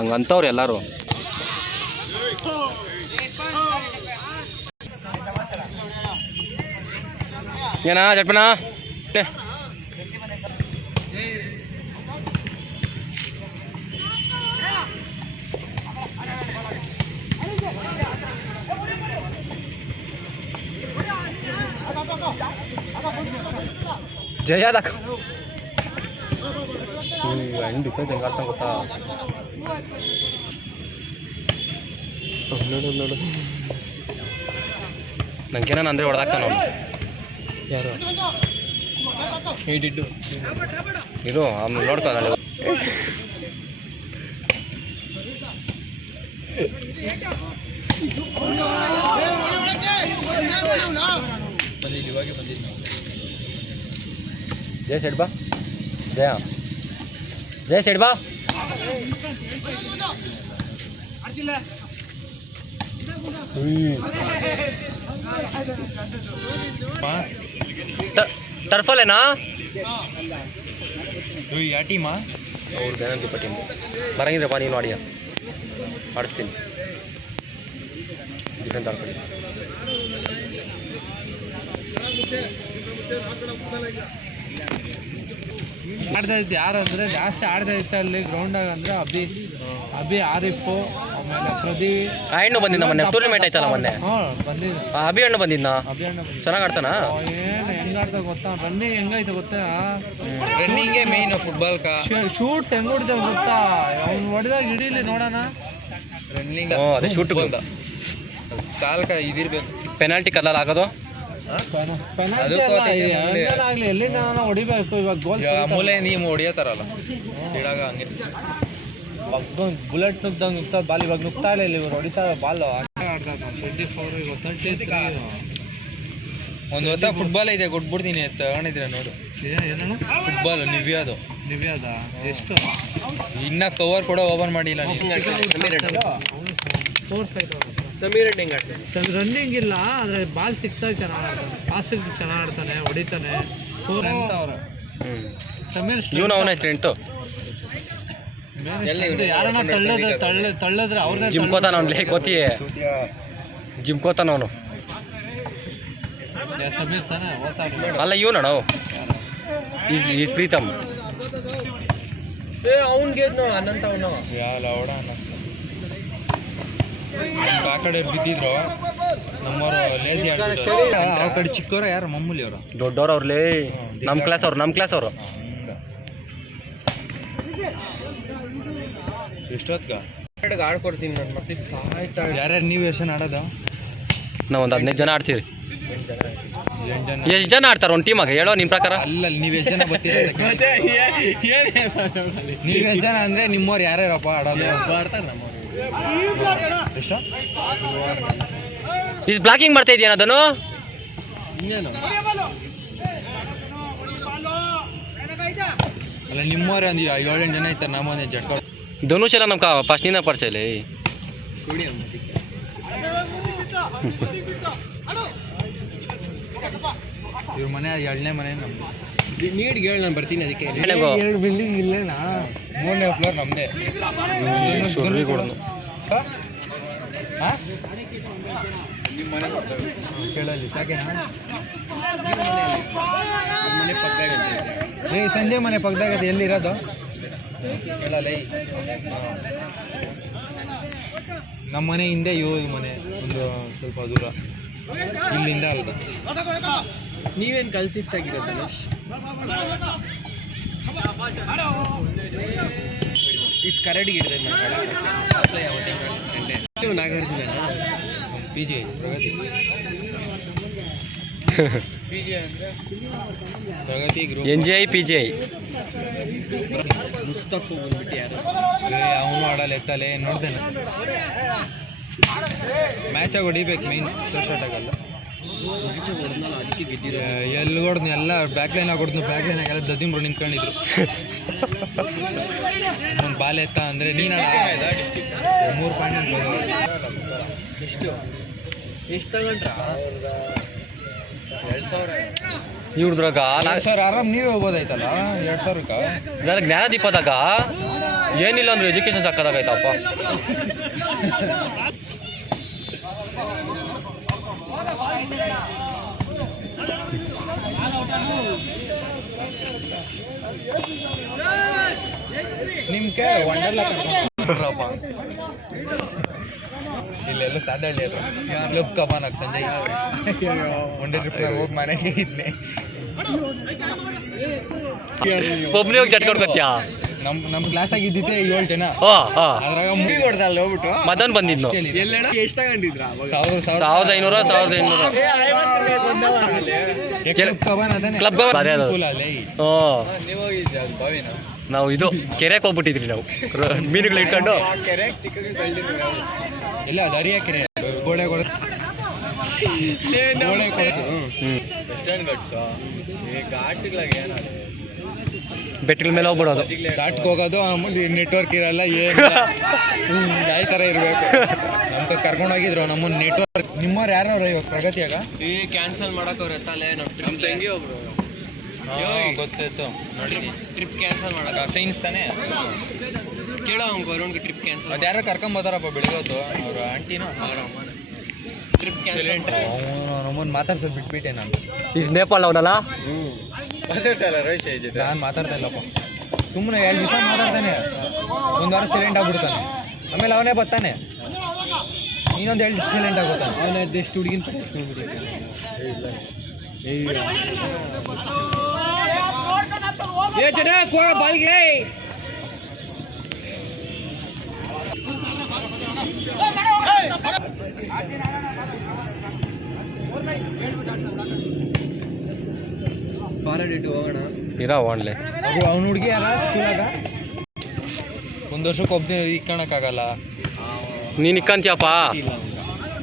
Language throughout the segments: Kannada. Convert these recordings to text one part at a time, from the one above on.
ಹಂಗಂತವ್ರು ಎಲ್ಲರೂ. ಏನಾ ಜಟ್ಪಣ ಜಯ ಹೆಂಗ್ ಡಿಫೆನ್ಸ್ ಹೆಂಗೆ ಆಡ್ತಾನೆ ಗೊತ್ತಾ. ನೋಡು ನೋಡು ನಂಗೇನ ಅಂದರೆ ಹೊಡೆದಾಕ್ತಾನ ಅವನು. ಯಾರು ಹೇಳಿದ್ದು ಇದು ಆಮೇಲೆ ನೋಡ್ತಾನೆ ನಾಳೆ ಜಯ ಸೈಡ್ ಬಾ ಜಯ ಜಯ ಸೈಡ್ ಬಾ. ಟರ್ಫಲ್ಲೇನಾ ಯಾವ ಟೀಮಾ ಅವ್ರದ್ದು ಏನೋ ದೀಪ ಟೀಮ್ ಬರಂಗಿದ್ರಪ್ಪ ನೀನು ಆಡಿಯ ಆಡಿಸ್ತೀನಿ ಡಿಫೆನ್ಸ್ ಆಡ್ಕೊಳ್ಳಿ. ಆಡ್ತಾ ಇತ್ತು ಯಾರು ಅಂದರೆ ಜಾಸ್ತಿ ಆಡ್ತಾ ಇತ್ತು ಅಲ್ಲಿ ಗ್ರೌಂಡಾಗ ಅಂದರೆ ಅಭಿ ಆರಿಫು ಆಮೇಲೆ ಪ್ರದೀಪ್. ಆ ಹೆಣ್ಣು ಬಂದಿದ್ದ ಮೊನ್ನೆ ಟೂರ್ನಮೆಂಟ್ ಆಯ್ತಲ್ಲ ಮೊನ್ನೆ. ಬಂದಿದ್ದ ಅಭಿ ಹಣ್ಣು ಬಂದಿದ್ದ. ಚೆನ್ನಾಗಿ ಆಡ್ತಾನ. ಏನು ಹೆಂಗೆ ಆಡ್ತಾ ಗೊತ್ತಾ, ರನ್ನಿಂಗ್ ಹೆಂಗೈತೆ ಗೊತ್ತಾ. ರನ್ನಿಂಗೇ ಮೇಯ್ನು ಫುಟ್ಬಾಲ್ ಶೂಟ್ಸ್ ಹೆಂಗೆ ಹೊಡಿತಾವ ಗೊತ್ತಾ. ಅವ್ನು ಹೊಡೆದಾಗ ಹಿಡೀಲಿ ನೋಡೋಣ. ರನ್ನಿಂಗ್ ಅದೇ ಶೂಟ್ ಕಾಲ್ಕ ಇದಿರ್ಬೇಕು. ಪೆನಾಲ್ಟಿ ಕಲ್ಲಲ್ಲಿ ಆಗೋದು ಆಗ್ಲಿ ಎಲ್ಲಿಂದ ನಾನು ಹೊಡಿಬೇಕು. ಇವಾಗ ಗೋಲ್ ಮೂಲೆ ನೀವು ಹೊಡಿಯತಾರಲ್ಲ ಸಿಡಾಗ ಹಂಗೆ ಬುಲೆಟ್ ನುಗ್ದಂಗೆ ನುಗ್ತದ ಬಾಲ್. ಇವಾಗ ನುಗ್ತಾ ಇಲ್ಲ, ಇವ್ರು ಹೊಡಿತಾ ಬಾಲ್. 24 ಒಂದು ಹೊಸ ಫುಟ್ಬಾಲ್ ಇದೆ, ಕೊಟ್ಬಿಡ್ತೀನಿ ತಗೊಂಡಿದ್ದೀರ ನೋಡು. ಫುಟ್ಬಾಲ್ ನಿವ್ಯಾದು ಎಷ್ಟು ಇನ್ನ ಕವರ್ ಕೂಡ ಓಪನ್ ಮಾಡಿಲ್ಲ ನೀವು. ರನ್ನಿಂಗ್ ಇಲ್ಲ ಆದರೆ ಬಾಲ್ ಸಿಕ್ತಾಗ ಚೆನ್ನಾಗಿ ಆಡ್ತಾನೆ, ಪಾಸ್ ಚೆನ್ನಾಗಿ ಆಡ್ತಾನೆ, ಹೊಡಿತಾನೆ. ಸಮೀರ್ ಇವನು ಅವನ ಸ್ಟ್ರೆಂತು ಯಾರನ್ನ ತಳ್ಳಿದ್ರೆ ಅವ್ರನ್ನೇ ಜಿಮ್ಕೋತಾನ ಅವ್ನು ಗೋತಿಯೇ ಜಿಮ್ಕೋತಾನ ಅವನು. ಸಮೀರ್ ತಾನೆ ಅಲ್ಲ ಇವನು ನಾವು ಈಸ್ ಪ್ರೀತಮ್. ಅವ್ನಿಗೆ ಅನಂತ ಅವನು ಆ ಕಡೆ ಬಿದ್ದಿದ್ರು ನಮ್ಮವರು ಲೇಸಿ ಆಡ್ಬಿಟ್ಟು. ಆ ಕಡೆ ಚಿಕ್ಕವರು ಯಾರು ಮಮ್ಮೂಲಿ ಅವರು ದೊಡ್ಡವ್ರು ಅವ್ರಲೇ ನಮ್ಮ ಕ್ಲಾಸ್ ಅವರು ಎಷ್ಟೊತ್ತಿಗೆ ಆಡ್ಕೊಡ್ತೀನಿ ನನ್ನ ಮಕ್ಳಿಗೆ ಸಾಯ್ತಾ. ಯಾರ್ಯಾರು ನೀವು ಎಷ್ಟು ಜನ ಆಡೋದು? ನಾವು ಒಂದು 15 ಜನ ಆಡ್ತೀವಿ. ಎಷ್ಟು ಜನ ಆಡ್ತಾರೆ ಒಂದು ಟೀಮಾಗ ಹೇಳೋ ನಿಮ್ಮ ಪ್ರಕಾರ? ಅಲ್ಲ ನೀವು ಎಷ್ಟು ಜನ ಬರ್ತೀರ? ನೀವು ಎಷ್ಟು ಜನ ಅಂದರೆ ನಿಮ್ಮವ್ರು ಯಾರ್ಯಾರಪ್ಪ ಆಡೋದು? ಆಡ್ತಾರೆ ನಮ್ಮವ್ರು. ಎಷ್ಟು ಈಸ್ ಬ್ಲಾಕಿಂಗ್ ಮಾಡ್ತಾ ಇದೆಯಾ ಅದನ್ನು? ಇನ್ನೇನು ಅಲ್ಲ ನಿಮ್ಮವ್ರೆ ಒಂದು 7-8 ಜನ ಇರ್ತಾರೆ. ನಮ್ಮನೆ ಜಟ್ಕೊ ಧನುಷ್ ಎಲ್ಲ ನಮ್ಮ ಫಸ್ಟಿನ ಪರಿಚಯ ಇಲ್ಲ. ಇವ್ರ ಮನೆ 2ನೇ ಮನೆ ನಮ್ಮದು. ನೀಡ್ಗೆ ಹೇಳಿ ನಾನು ಬರ್ತೀನಿ. ಅದಕ್ಕೆ 2 ಬಿಲ್ಡಿಂಗ್ ಇಲ್ಲೇನಾ? 3ನೇ ಫ್ಲೋರ್ ನಮ್ಮದೇ. ಸುರ್ರಿ ಕೊಡೋದು ನಿಮ್ಮ ಮನೆ ಕೇಳಲ್ಲಿ ಸಾಕೇನಾ? ಮನೆ ಪಕ್ಕದಾಗ ಸಂಜೆ ಮನೆ ಪಕ್ಕದಾಗ ಎಲ್ಲಿರೋದು ಕೇಳಲ್ಲ. ನಮ್ಮ ಮನೆ ಹಿಂದೆ ಇವ್ರ ಮನೆ ಒಂದು ಸ್ವಲ್ಪ ದೂರ, ಇಲ್ಲಿಂದ ಅಲ್ದ. ನೀವೇನು ಕಲ್ ಶಿಫ್ಟ್ ಆಗಿರೋದು? ಇದು ಕರಡಿಗೆ ಇಡ್ರೆ ನಾಗರಿಸಿದ ಪಿ ಜಿ ಪ್ರಗತಿ. ಪ್ರಗತಿ ಗ್ರೂಪ್ NGI PGI ಮುಸ್ತಫ್ ಬಂದ್ಬಿಟ್ಟು ಯಾರು ಅವನು ಆಡಲ್ಲ ಎತ್ತಲೆ ನೋಡ್ದೇನೆ. ಮ್ಯಾಚಾಗಿ ಹೊಡಿಬೇಕು ಮೈನ್ ಶಾರ್ಟ್ ಆಗಲ್ಲ. ಅದಕ್ಕೆ ಗೆದ್ದಿರೋ ಎಲ್ಲಿ ಹೊಡ್ದು ಎಲ್ಲ ಬ್ಯಾಕ್ ಲೈನ್ ಆಗಿ ಹೊಡ್ದು ಬ್ಯಾಕ್ ಲೈನ್ ಆಗೆಲ್ಲ ದದ್ದಿಂಬ್ರು ನಿಂತ್ಕೊಂಡಿದ್ರು. ಒಂದು ಬಾಲ್ ಎತ್ತ ಅಂದರೆ ನೀನು 3 ಪಾಯಿಂಟ್. ಎಷ್ಟು ತಗೊಂಡ್ರ? 2000 ಇವ್ರದ್ರಾಗ ಸರ್ ಆರಾಮ್ ನೀವೇ ಹೋಗೋದಾಯ್ತಲ್ಲ 2000ಕ್ಕೆ ನನಗೆ ಜ್ಞಾನದೀಪದಾಗ ಏನಿಲ್ಲ ಅಂದ್ರೆ ಎಜುಕೇಷನ್ ಸಾಕೋದಾಗೈತಪ್ಪ. ನಿಮ್ಗೆ ವಂಡರ್ಲಾ ಕರ್ಕೊಂಡ್ರಪ್ಪ ಇಲ್ಲೆಲ್ಲ ಸಾದಳ್ಳಿ ಅದು ಕ್ಲಬ್ ಕಮಾನಕ್ ಸಂಜೆ ಒಂದೇ ಟ್ರಿಪ್ ಹೋಗಿ ಮನೆಗೆ ಇದ್ನೆ ಒಬ್ಬನೇ ಹೋಗಿ ಜಟ್ಕೊಂಡು ಗೊತ್ತ್ಯಾ ನಮ್ಮ ಕ್ಲಾಸ್ ಆಗಿದ್ದಿತ್ತೆ 7 ಜನ ಅದ್ರಾಗ ಮುಗಿ ಹೊಡೆದಲ್ಲ ಹೋಗ್ಬಿಟ್ಟು ಮದನ್ ಬಂದಿದ್ನು. ಎಷ್ಟು ತಗೊಂಡಿದ್ರ 1500 ಕ್ಲಬ್ ನಾವು ಇದು ಕೆರೆಗೆ ಹೋಗ್ಬಿಟ್ಟಿದ್ರಿ ನಾವು ಮೀನುಗಳು ಇಟ್ಕೊಂಡು. ಇಲ್ಲ ಅದು ಹರಿಯ ಕೆರೆ ಗೋಡೆ ಬೆಟ್ಟಗಳ ಮೇಲೆ ಹೋಗ್ಬಿಡೋದು, ಘಾಟ್ಗೆ ಹೋಗೋದು. ಆಮೇಲೆ ನೆಟ್ವರ್ಕ್ ಇರಲ್ಲ ಏನು ಈ ಥರ ಇರಬೇಕು. ನಮ್ಗೆ ಕರ್ಕೊಂಡೋಗಿದ್ರು ನಮ್ಮನ್ನ ನೆಟ್ವರ್ಕ್. ನಿಮ್ಮವ್ರು ಯಾರು ಇವಾಗ ಪ್ರಗತಿಯಾಗ ಈ ಕ್ಯಾನ್ಸಲ್ ಮಾಡಕ್ಕವ್ರೆ ತಲೆ ನಮ್ಮ ತಂಗಿ ಒಬ್ರು ಗೊತ್ತಾಯ್ತು ನೋಡಿ. ಟ್ರಿಪ್ ಕ್ಯಾನ್ಸಲ್ ಮಾಡಕ್ಕ ಸೈನ್ಸ್ ತಾನೇ ಕೇಳೋ ಅವ್ನು ವರುಣ್ಗೆ ಟ್ರಿಪ್ ಕ್ಯಾನ್ಸಲ್. ಅದು ಯಾರೋ ಕರ್ಕೊಂಬೋದಾರಪ್ಪ ಬೆಳಿಗ್ಗೆ ಹೊತ್ತು ಅವ್ರ ಆಂಟಿನೂ ಟ್ರಿಪ್ ಕ್ಯಾನ್ಸಲ್. ನಮ್ಮನ್ನು ಮಾತಾಡ್ಸೋದು ಬಿಟ್ಬಿಟ್ಟೆ ನಾನು. ಈಸ್ ನೇಪಾಳ ಅವನಲ್ಲ, ನಾನು ಮಾತಾಡ್ತಾ ಇಲ್ಲಪ್ಪ. ಸುಮ್ಮನೆ 2 ದಿವಸ ಮಾತಾಡ್ತಾನೆ, 1 ವಾರ ಸೈಲೆಂಟ್ ಆಗ್ಬಿಡ್ತಾನೆ. ಆಮೇಲೆ ಅವನೇ ಬರ್ತಾನೆ, ಇನ್ನೊಂದು 2 ದಿವಸ ಸೈಲೆಂಟ್ ಆಗ್ಬಿಡ್ತಾನೆ. ಅವನ ಅದೆಷ್ಟು ಹುಡುಗಿನ ಪಡಿಸ್ಕೊಂಡ್ಬಿಟ್ಟಿರ್ತಾನೆ. ಬಾಲ್ಗೆ ಪಾರಾಡಿಟ್ಟು ಹೋಗೋಣ ಇರಾ ಒನ್ಲೆ. ಅವ್ನ ಹುಡುಗಿ ಯಾರ ಸ್ಕೂಲಾಗ 1 ವರ್ಷಕ್ಕೆ ಒಬ್ಬನೇ ಇಕ್ಕೊಳಕ್ಕಾಗಲ್ಲ. ನೀನು ಇಕ್ಕಂತೀಯಪ್ಪ.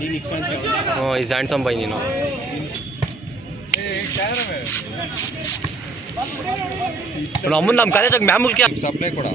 ನೀನು ಇಕ್ಕಂತ ಹ್ಞೂ ಈಸ್ ಹ್ಯಾಂಡ್ಸಮ್ ಬೈ ನೀನು. ನಮ್ಮ ಕಾಲೇಜಾಗ ಮ್ಯಾಮ್ ಸಪ್ಲೈ ಕೊಡ